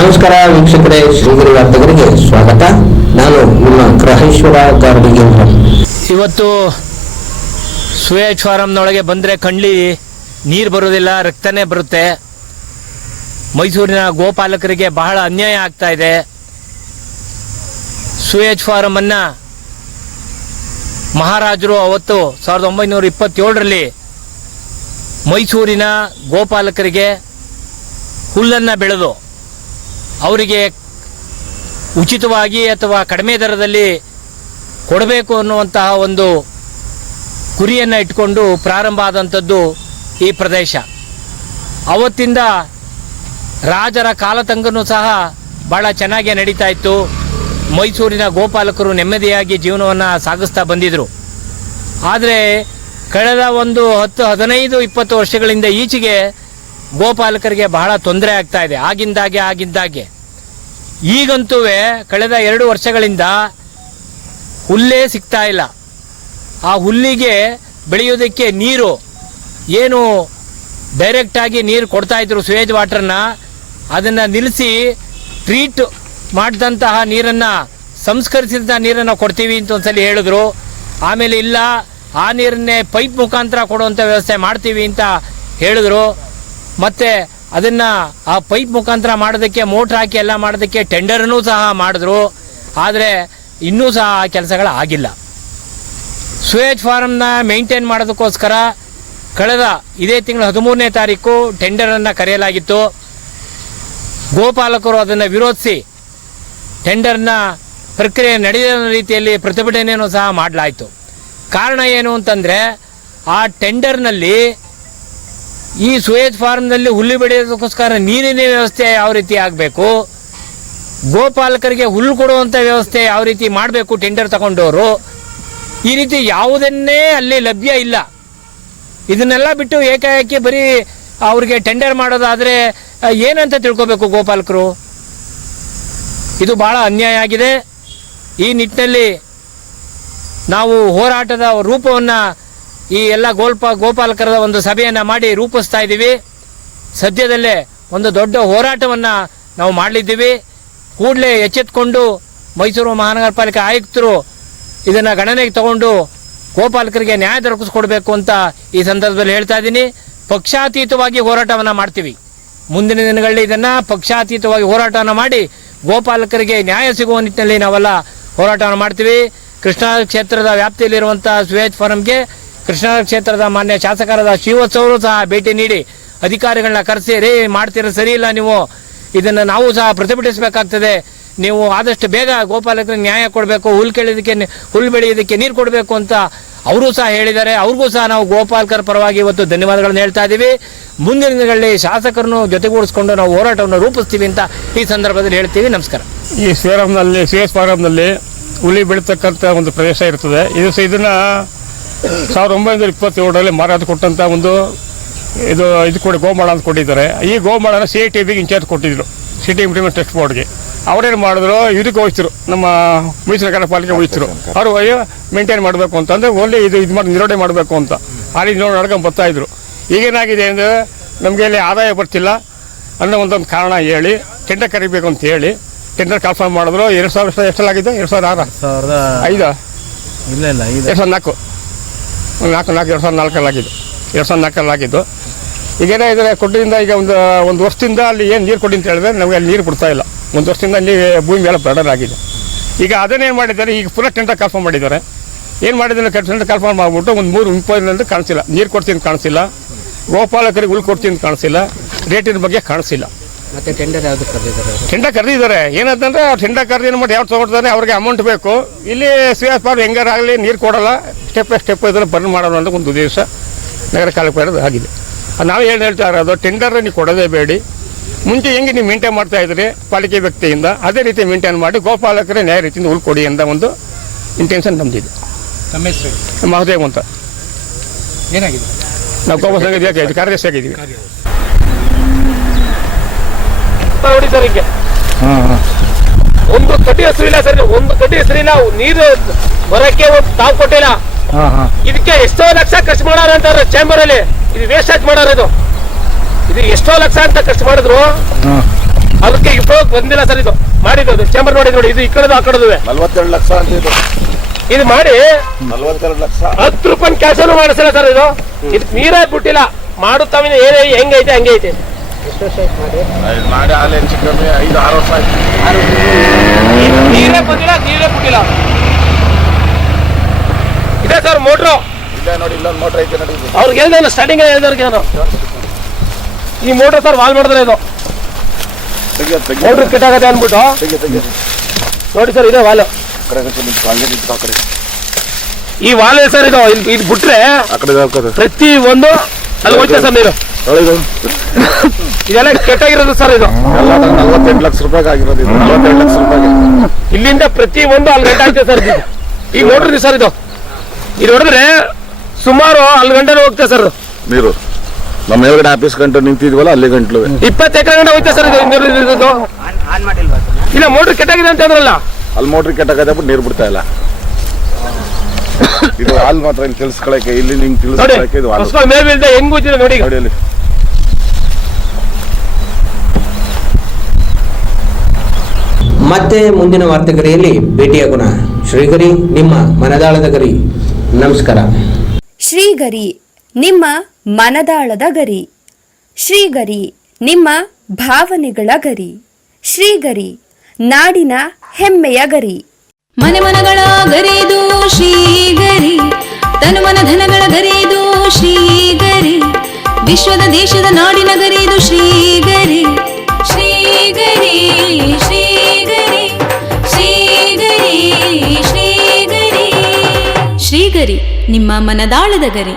ನಮಸ್ಕಾರ ವೀಕ್ಷಕರೇ, ಶ್ರೀಗಿರಿ ವಾರ್ತೆಗರಿಗೆ ಸ್ವಾಗತ. ನಾನು ನಿಮ್ಮ ಗ್ರಹೇಶ್ವರ ಗಾರ್ಡಿಗೆ. ಇವತ್ತು ಸೂಯಜ್ ಫಾರಂನೊಳಗೆ ಬಂದರೆ ಕಣ್ಲಿ ನೀರು ಬರೋದಿಲ್ಲ, ರಕ್ತನೇ ಬರುತ್ತೆ. ಮೈಸೂರಿನ ಗೋಪಾಲಕರಿಗೆ ಬಹಳ ಅನ್ಯಾಯ ಆಗ್ತಾ ಇದೆ. ಸೂಯಜ್ ಫಾರಮನ್ನು ಮಹಾರಾಜರು ಅವತ್ತು 1927ರಲ್ಲಿ ಮೈಸೂರಿನ ಗೋಪಾಲಕರಿಗೆ ಹುಲ್ಲನ್ನು ಬೆಳೆದು ಅವರಿಗೆ ಉಚಿತವಾಗಿ ಅಥವಾ ಕಡಿಮೆ ದರದಲ್ಲಿ ಕೊಡಬೇಕು ಅನ್ನುವಂತಹ ಒಂದು ಗುರಿಯನ್ನು ಇಟ್ಕೊಂಡು ಪ್ರಾರಂಭ ಆದಂಥದ್ದು ಈ ಪ್ರದೇಶ. ಅವತ್ತಿಂದ ರಾಜರ ಕಾಲತಂಕನೂ ಸಹ ಭಾಳ ಚೆನ್ನಾಗಿ ನಡೀತಾ ಇತ್ತು. ಮೈಸೂರಿನ ಗೋಪಾಲಕರು ನೆಮ್ಮದಿಯಾಗಿ ಜೀವನವನ್ನು ಸಾಗಿಸ್ತಾ ಬಂದಿದ್ದರು. ಆದರೆ ಕಳೆದ ಒಂದು 10, 15, 20 ವರ್ಷಗಳಿಂದ ಈಚೆಗೆ ಗೋಪಾಲಕರಿಗೆ ಬಹಳ ತೊಂದರೆ ಆಗ್ತಾ ಇದೆ. ಆಗಿಂದಾಗೆ ಈಗಂತೂ ಕಳೆದ 2 ವರ್ಷಗಳಿಂದ ಹುಲ್ಲೇ ಸಿಗ್ತಾ ಇಲ್ಲ. ಆ ಹುಲ್ಲಿಗೆ ಬೆಳೆಯೋದಕ್ಕೆ ನೀರು ಏನು ಡೈರೆಕ್ಟಾಗಿ ನೀರು ಕೊಡ್ತಾಯಿದ್ರು ಸೂಯಜ್ ವಾಟರ್ನ, ಅದನ್ನು ನಿಲ್ಲಿಸಿ ಟ್ರೀಟ್ ಮಾಡಿದಂತಹ ನೀರನ್ನು, ಸಂಸ್ಕರಿಸಿದ ನೀರನ್ನು ಕೊಡ್ತೀವಿ ಅಂತ ಒಂದ್ಸಲಿ ಹೇಳಿದ್ರು. ಆಮೇಲೆ ಇಲ್ಲ, ಆ ನೀರನ್ನೇ ಪೈಪ್ ಮುಖಾಂತರ ಕೊಡುವಂಥ ವ್ಯವಸ್ಥೆ ಮಾಡ್ತೀವಿ ಅಂತ ಹೇಳಿದ್ರು. ಮತ್ತು ಅದನ್ನು ಆ ಪೈಪ್ ಮುಖಾಂತರ ಮಾಡೋದಕ್ಕೆ, ಮೋಟ್ರ್ ಹಾಕಿ ಎಲ್ಲ ಮಾಡೋದಕ್ಕೆ ಟೆಂಡರ್ನೂ ಸಹ ಮಾಡಿದ್ರು. ಆದರೆ ಇನ್ನೂ ಸಹ ಆ ಕೆಲಸಗಳು ಆಗಿಲ್ಲ. ಸೂಯಜ್ ಫಾರಮ್ನ ಮೇಂಟೈನ್ ಮಾಡೋದಕ್ಕೋಸ್ಕರ ಕಳೆದ ಇದೇ ತಿಂಗಳ 13ನೇ ತಾರೀಕು ಟೆಂಡರನ್ನು ಕರೆಯಲಾಗಿತ್ತು. ಗೋಪಾಲಕರು ಅದನ್ನು ವಿರೋಧಿಸಿ ಟೆಂಡರ್ನ ಪ್ರಕ್ರಿಯೆ ನಡೆದ ರೀತಿಯಲ್ಲಿ ಪ್ರತಿಭಟನೆಯನ್ನು ಸಹ ಮಾಡಲಾಯಿತು. ಕಾರಣ ಏನು ಅಂತಂದರೆ, ಆ ಟೆಂಡರ್ನಲ್ಲಿ ಈ ಸೂಯಜ್ ಫಾರ್ಮ್ನಲ್ಲಿ ಹುಲ್ಲು ಬೆಳೆಯೋದಕ್ಕೋಸ್ಕರ ನೀರಿನ ವ್ಯವಸ್ಥೆ ಯಾವ ರೀತಿ ಆಗಬೇಕು, ಗೋಪಾಲಕರಿಗೆ ಹುಲ್ಲು ಕೊಡುವಂಥ ವ್ಯವಸ್ಥೆ ಯಾವ ರೀತಿ ಮಾಡಬೇಕು ಟೆಂಡರ್ ತಗೊಂಡವರು, ಈ ರೀತಿ ಯಾವುದನ್ನೇ ಅಲ್ಲಿ ಲಭ್ಯ ಇಲ್ಲ. ಇದನ್ನೆಲ್ಲ ಬಿಟ್ಟು ಏಕಾಏಕಿ ಬರೀ ಅವ್ರಿಗೆ ಟೆಂಡರ್ ಮಾಡೋದಾದರೆ ಏನಂತ ತಿಳ್ಕೊಬೇಕು ಗೋಪಾಲಕರು? ಇದು ಭಾಳ ಅನ್ಯಾಯ ಆಗಿದೆ. ಈ ನಿಟ್ಟಿನಲ್ಲಿ ನಾವು ಹೋರಾಟದ ರೂಪವನ್ನು ಈ ಎಲ್ಲ ಗೋಪಾಲಕರ ಒಂದು ಸಭೆಯನ್ನು ಮಾಡಿ ರೂಪಿಸ್ತಾ ಇದ್ದೀವಿ. ಸದ್ಯದಲ್ಲೇ ಒಂದು ದೊಡ್ಡ ಹೋರಾಟವನ್ನು ನಾವು ಮಾಡಲಿದ್ದೀವಿ. ಕೂಡಲೇ ಎಚ್ಚೆತ್ತುಕೊಂಡು ಮೈಸೂರು ಮಹಾನಗರ ಪಾಲಿಕೆ ಆಯುಕ್ತರು ಇದನ್ನು ಗಣನೆಗೆ ತಗೊಂಡು ಗೋಪಾಲಕರಿಗೆ ನ್ಯಾಯ ದೊರಕಿಸ್ಕೊಡ್ಬೇಕು ಅಂತ ಈ ಸಂದರ್ಭದಲ್ಲಿ ಹೇಳ್ತಾ ಇದ್ದೀನಿ. ಪಕ್ಷಾತೀತವಾಗಿ ಹೋರಾಟವನ್ನು ಮಾಡ್ತೀವಿ. ಮುಂದಿನ ದಿನಗಳಲ್ಲಿ ಇದನ್ನು ಪಕ್ಷಾತೀತವಾಗಿ ಹೋರಾಟವನ್ನು ಮಾಡಿ ಗೋಪಾಲಕರಿಗೆ ನ್ಯಾಯ ಸಿಗುವ ನಿಟ್ಟಿನಲ್ಲಿ ನಾವೆಲ್ಲ ಹೋರಾಟವನ್ನು ಮಾಡ್ತೀವಿ. ಕೃಷ್ಣಾ ಕ್ಷೇತ್ರದ ವ್ಯಾಪ್ತಿಯಲ್ಲಿರುವಂಥ ಸೂಯಜ್ ಫಾರಂಗೆ ಕೃಷ್ಣಾ ಕ್ಷೇತ್ರದ ಮಾನ್ಯ ಶಾಸಕರಾದ ಶ್ರೀವತ್ಸವರು ಸಹ ಭೇಟಿ ನೀಡಿ ಅಧಿಕಾರಿಗಳನ್ನ ಕರೆಸಿ, ರೇ ಮಾಡ್ತಿರೋ ಸರಿ ಇಲ್ಲ, ನೀವು ಇದನ್ನು ನಾವು ಸಹ ಪ್ರತಿಭಟಿಸಬೇಕಾಗ್ತದೆ, ನೀವು ಆದಷ್ಟು ಬೇಗ ಗೋಪಾಲಕರಿಗೆ ನ್ಯಾಯ ಕೊಡಬೇಕು, ಹುಲ್ಲು ಬೆಳೆಯೋದಕ್ಕೆ ನೀರು ಕೊಡಬೇಕು ಅಂತ ಅವರು ಸಹ ಹೇಳಿದ್ದಾರೆ. ಅವ್ರಿಗೂ ಸಹ ನಾವು ಗೋಪಾಲಕರ ಪರವಾಗಿ ಇವತ್ತು ಧನ್ಯವಾದಗಳನ್ನು ಹೇಳ್ತಾ ಇದ್ದೀವಿ. ಮುಂದಿನ ದಿನಗಳಲ್ಲಿ ಶಾಸಕರನ್ನು ಜೊತೆಗೂಡಿಸ್ಕೊಂಡು ನಾವು ಹೋರಾಟವನ್ನು ರೂಪಿಸ್ತೀವಿ ಅಂತ ಈ ಸಂದರ್ಭದಲ್ಲಿ ಹೇಳ್ತೀವಿ. ನಮಸ್ಕಾರ. ಈ ಸೂಯಜ್ ಫಾರಂನಲ್ಲಿ ಹುಲಿ ಬೆಳೀತಕ್ಕಂಥ ಒಂದು ಪ್ರದೇಶ ಇರ್ತದೆ. ಇದನ್ನು 1927ರಲ್ಲಿ ಮಾರಾಟ ಕೊಟ್ಟಂಥ ಒಂದು ಇದು ಕೊಡಿ ಗೋಮಾಳ ಅಂತ ಕೊಟ್ಟಿದ್ದಾರೆ. ಈ ಗೋಮಾಳನ CITBಗೆ ಇನ್ಚಾರ್ಜ್ ಕೊಟ್ಟಿದ್ರು, ಸಿಟಿ ಇಂಪ್ಲಿಮೆಂಟ್ ಟೆಸ್ಟ್ ಬೋರ್ಡ್ಗೆ. ಅವರೇನು ಮಾಡಿದ್ರು, ಇದಕ್ಕೆ ಹೋಯ್ತರು, ನಮ್ಮ ಮೈಸೂರು ನಗರ ಪಾಲಿಕೆ ಹೋಯ್ತರು. ಅವರು ಮೇಂಟೈನ್ ಮಾಡಬೇಕು ಅಂತಂದರೆ ಓನ್ಲಿ ಇದು ಮಾಡಿ ನಿರ್ವಹಣೆ ಮಾಡಬೇಕು ಅಂತ ಆ ರೀತಿ ನಡ್ಕೊಂಡು ಬರ್ತಾಯಿದ್ರು. ಈಗೇನಾಗಿದೆ ಅಂದರೆ ನಮಗೆ ಇಲ್ಲಿ ಆದಾಯ ಬರ್ತಿಲ್ಲ ಅನ್ನೋ ಒಂದೊಂದು ಕಾರಣ ಹೇಳಿ ಟೆಂಡರ್ ಕರಿಬೇಕು ಅಂತ ಹೇಳಿ ಟೆಂಡರ್ ಕಾಲ್ಫಾರ್ಮ್ ಮಾಡಿದ್ರು. 2000 ಎಷ್ಟಲ್ಲಾಗಿದೆ? 2006 ಇಲ್ಲ 2004 2004 2004 ಈಗೇನೇ ಇದ್ರೆ ಕೊಟ್ಟಿಯಿಂದ ಈಗ ಒಂದು ವರ್ಷದಿಂದ ಅಲ್ಲಿ ಏನು ನೀರು ಕೊಡಿ ಅಂತ ಹೇಳಿದ್ರೆ ನಮಗೆ ಅಲ್ಲಿ ನೀರು ಕೊಡ್ತಾ ಇಲ್ಲ. 1 ವರ್ಷದಿಂದ ಅಲ್ಲಿ ಭೂಮಿ ಮೇಲೆ ಬ್ಲಡರ್ ಆಗಿದೆ. ಈಗ ಅದನ್ನೇನು ಮಾಡಿದ್ದಾರೆ, ಈಗ ಪುನಃ ಟೆಂಡರ್ ಕಾಲ್ಫಾರ್ಮ್ ಮಾಡಿದ್ದಾರೆ. ಏನು ಮಾಡಿದ್ದಾರೆ, ಟೆಂಡರ್ ಕಾಲ್ಫಾರ್ಮ್ ಮಾಡಿಬಿಟ್ಟು ಒಂದು 3 ಕಾಣಿಸಿಲ್ಲ, ನೀರು ಕೊಡ್ತೀನಿ ಕಾಣಿಸಿಲ್ಲ, ಗೋಪಾಲಕರಿಗೆ ಹುಲ್ಲು ಕೊಡ್ತೀನಿ ಕಾಣಿಸಿಲ್ಲ, ರೇಟಿನ ಬಗ್ಗೆ ಕಾಣಿಸಿಲ್ಲ. ಮತ್ತೆ ಟೆಂಡರ್ ಯಾವುದು ಕರೆದಿದ್ದಾರೆ? ಟೆಂಡರ್ ಕರೆದಿದ್ದಾರೆ. ಏನಂತಂದರೆ ಟೆಂಡರ್ ಕರೆದು ಮಾಡಿ ಯಾವ್ದು ತೊಗೊಳ್ತಾರೆ, ಅವ್ರಿಗೆ ಅಮೌಂಟ್ ಬೇಕು. ಇಲ್ಲಿ ಸೂಯಜ್ ಫಾರ್ಮ್ ಹೆಂಗಾರಾಗಲಿ ನೀರು ಕೊಡೋಲ್ಲ, ಸ್ಟೆಪ್ ಬೈ ಸ್ಟೆಪ್ ಇದನ್ನು ಬಂದ್ ಮಾಡೋಣ ಅಂತ ಒಂದು ಉದ್ದೇಶ ನಗರ ಪಾಲಿಕೆ ಇರೋದು ಆಗಿದೆ. ನಾವು ಏನು ಹೇಳ್ತಾ ಇರೋದು, ಟೆಂಡರ್ ನೀವು ಕೊಡೋದೇ ಬೇಡಿ. ಮುಂಚೆ ಹೆಂಗೆ ನೀವು ಮೇಂಟೈನ್ ಮಾಡ್ತಾ ಇದ್ರಿ ಪಾಲಿಕೆ ವ್ಯಕ್ತಿಯಿಂದ, ಅದೇ ರೀತಿ ಮೇಂಟೈನ್ ಮಾಡಿ ಗೋಪಾಲಕರೇ ನ್ಯಾಯ ರೀತಿಯಿಂದ ಹುಲ್ಲು ಕೊಡಿ ಅಂತ ಒಂದು ಇಂಟೆನ್ಷನ್ ನಮ್ಮದಿದೆ. ನಮ್ಮ ಹೆಸರು ಮಹದೇವ್ ಅಂತ. ಏನಾಗಿದೆ? ನಾವು ಗೋಪಾಲ ಸಂಘ ಕಾರ್ಯದರ್ಶಿ ಆಗಿದ್ದೀವಿ. ನೋಡಿ ಸರ್, ಹಿಂಗೆ ಒಂದು ಕಟ್ಟಿ ಹೆಸರು ಇಲ್ಲ ಸರ್, ಒಂದು ಕಟ್ಟಿ ಹೆಸರಿಲ್ಲ, ನೀರು ಬರಕ್ಕೆ ತಾವು ಕೊಟ್ಟಿಲ್ಲ. ಇದಕ್ಕೆ ಎಷ್ಟೋ ಲಕ್ಷ ಖರ್ಚು ಮಾಡೋಣ ಅಂತಾರೆ ಚೇಂಬರ್ ಅಲ್ಲಿ. ಇದು ವೇಸ್ಟ್ ಆಗಿ ಮಾಡೋರು. ಇದು ಎಷ್ಟೋ ಲಕ್ಷ ಅಂತ ಖರ್ಚು ಮಾಡಿದ್ರು. ಅದಕ್ಕೆ ಇವಾಗ ಬಂದಿಲ್ಲ ಸರ್. ಇದು ಮಾಡಿದ್ದು ಚೇಂಬರ್ ನೋಡಿ ಇದು ಈ ಕಡೆದು ಆ ಕಡೆದುವೆ 42 ಲಕ್ಷ ಅಂತ ಇದು ಮಾಡಿ 42 ಲಕ್ಷ 10 ರೂಪಾಯಿ ಕ್ಯಾಶನು ಮಾಡಿಸಿಲ್ಲ ಸರ್. ಇದು ನೀರೇ ಬಿಟ್ಟಿಲ್ಲ. ಮಾಡುತ್ತಾವಿನ ಏನೇ ಹೆಂಗೈತೆ ಹಂಗೆ ಐತೆ. ಮಾಡಿ ಹಾಲು ಹೆಚ್ಚು ಕಮ್ಮಿ 5-6 ವರ್ಷ ಆಯ್ತು. ನೀರೇ ಬಂದಿಲ್ಲ, ನೀರೇ ಬಿಟ್ಟಿಲ್ಲ. ಇದೆ ಸರ್ ಮೋಟ್ರು. ಇಲ್ಲ ನೋಡಿ, ಇಲ್ಲೊಂದು ಮೋಟರ್ ಐತೆ ನೋಡಿ. ಅವ್ರಿಗೆ ಹೇಳಿದೆ ಸ್ಟಾರ್ಟಿಂಗ್ ಹೇಳಿದವ್ರಿಗೆ ನಾನು ಈ ಮೋಟ್ರ್ ಸರ್ ವಾಲ್ ಮಾಡಿದ್ರೆ ಇದು ಮೋಟ್ರ್ ಕೆಟ್ಟಾಗತ್ತೆ ಅಂದ್ಬಿಟ್ಟು ನೋಡಿ ಸರ್ ಇದೆ ವಾಲ್. ಈ ವಾಲ್ ಸರ್ ಇದು ಇದು ಬಿಟ್ರೆ ಪ್ರತಿ ಒಂದು ಅಲ್ಲಿ ಹೋಯ್ತದೆ ಸರ್ ನೀರು. ಇದೆಲ್ಲ ಕೆಟ್ಟಾಗಿರೋದು ಸರ್. ಇದು 48 ಲಕ್ಷ ರೂಪಾಯಿ ಆಗಿರೋದು. 42 ಲಕ್ಷ ರೂಪಾಯಿ ಇಲ್ಲಿಂದ ಪ್ರತಿ ಒಂದು ಅಲ್ಲಿ ಗಂಟೆ ಆಗ್ತದೆ ಸರ್. ಈಗ ನೋಡ್ರಿ ಸರ್ ಇದು ಹೊಡೆದ್ರೆ ಸುಮಾರು ಅಲ್ಲಿ ಗಂಟೆ ಹೋಗ್ತದೆ ಸರ್ ನೀರು. ನಮ್ಮ ಎದುರುಗಡೆ ಆಫೀಸ್ ಗಂಟೆ ನಿಂತಿದ್ವಲ್ಲ ಅಲ್ಲಿ ಗಂಟ್ಲು 20 ಎಕರೆ ಗಂಟೆ ಹೋಯ್ತದೆ ಸರ್ ಇದು. ಇಲ್ಲ ಮೋಟ್ರ್ ಕೆಟ್ಟಾಗಿದೆ ಅಂತ ಅಂದ್ರಲ್ಲ, ಅಲ್ಲಿ ಮೋಟ್ರ್ ಕೆಟ್ಟಾಗತ್ತೆ ಬಿಟ್ಟು ನೀರು ಬಿಡ್ತಾ ಇಲ್ಲ. ಇದು ಹಾಲು ಮಾತ್ರ ಇಲ್ಲಿ ತಿಳಿಸ್ಕೊಳಕ್ಕೆ, ಇಲ್ಲಿ ನಿಂಗೆ ನೋಡಿ ತಿಳಿಸ್ಕೊಳಕ್ಕೆ ಇದು ಹಾಲು ಹೊಸ ಮೇಲ್ ಬೀಳ್ದೆ ಹೆಂಗ್ ಗೊತ್ತಿದೆ ನೋಡಿ. ನೋಡಿ ಅಲ್ಲಿ. ಮತ್ತೆ ಮುಂದಿನ ವಾರ್ತೆಗರಿಯಲ್ಲಿ ಭೇಟಿಯಾಗೋಣ. ಶ್ರೀಗರಿ, ನಿಮ್ಮ ಮನದಾಳದ ಗರಿ. ನಮಸ್ಕಾರ. ಶ್ರೀಗರಿ, ನಿಮ್ಮ ಮನದಾಳದ ಗರಿ. ಶ್ರೀಗರಿ, ನಿಮ್ಮ ಭಾವನೆಗಳ ಗರಿ. ಶ್ರೀಗರಿ, ನಾಡಿನ ಹೆಮ್ಮೆಯ ಗರಿ. ಮನೆ ಮನಗಳ ಗರಿದು ಶ್ರೀಗರಿ, ತನು ಮನ ಧನಗಳ ಗರಿದು ಶ್ರೀಗರಿ, ವಿಶ್ವದ ದೇಶದ ನಾಡಿನ ಗರಿದು ಶ್ರೀಗರಿ. ಶ್ರೀಗರಿ ಶ್ರೀಗರಿ ಶ್ರೀಗರಿ ಶ್ರೀಗರಿ ಶ್ರೀಗರಿ, ನಿಮ್ಮ ಮನದಾಳದ ಗರಿ.